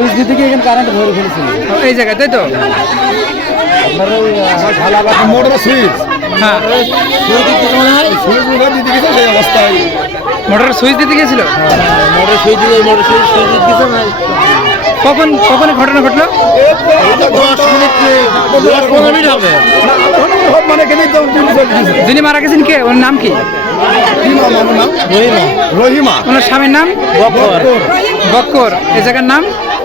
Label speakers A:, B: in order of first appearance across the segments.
A: Switch দিতে গিয়ে এখানে কারেন্ট ধরে ফেলেছিল
B: এই জায়গায় তাই তো?
A: আপনার ওই আহ, ঝালাবাদ
C: মোটর সুইচ।
B: হ্যাঁ।
A: সুইচ দিতে হয়
C: মোটর দিতে গেছে সেই অবস্থায়।
B: মোটরের সুইচ দিতে গিয়েছিল
A: মোটর সুইচ দিতে মোটর সুইচ সুইচ দিতে না
B: কখন কখন ঘটনা ঘটলো?
C: মানে
B: যিনি মারা গেছেন কে? ওর নাম কি?
C: কি নাম
A: রহিমা।
C: রহিমা।
B: ওনার স্বামীর নাম?
A: বকর
B: বক্কর। এই জায়গার নাম?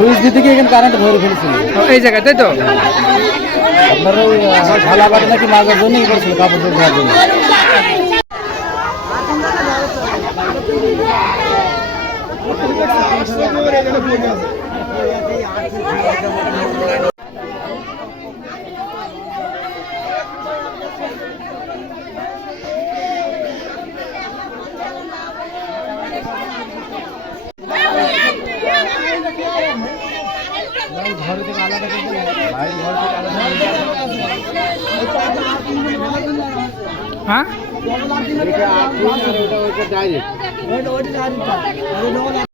A: সুইচ দিতে গিয়ে এখানে কারেন্ট ধরে ফেলেছিল
B: এই জায়গায় তাই তো?
A: আপনার ওই আহ, ঝালাবাদ নাকি মাজার জন্যই করেছিল কাপড় ধোয়ার জন্য? ঘরে हाँ?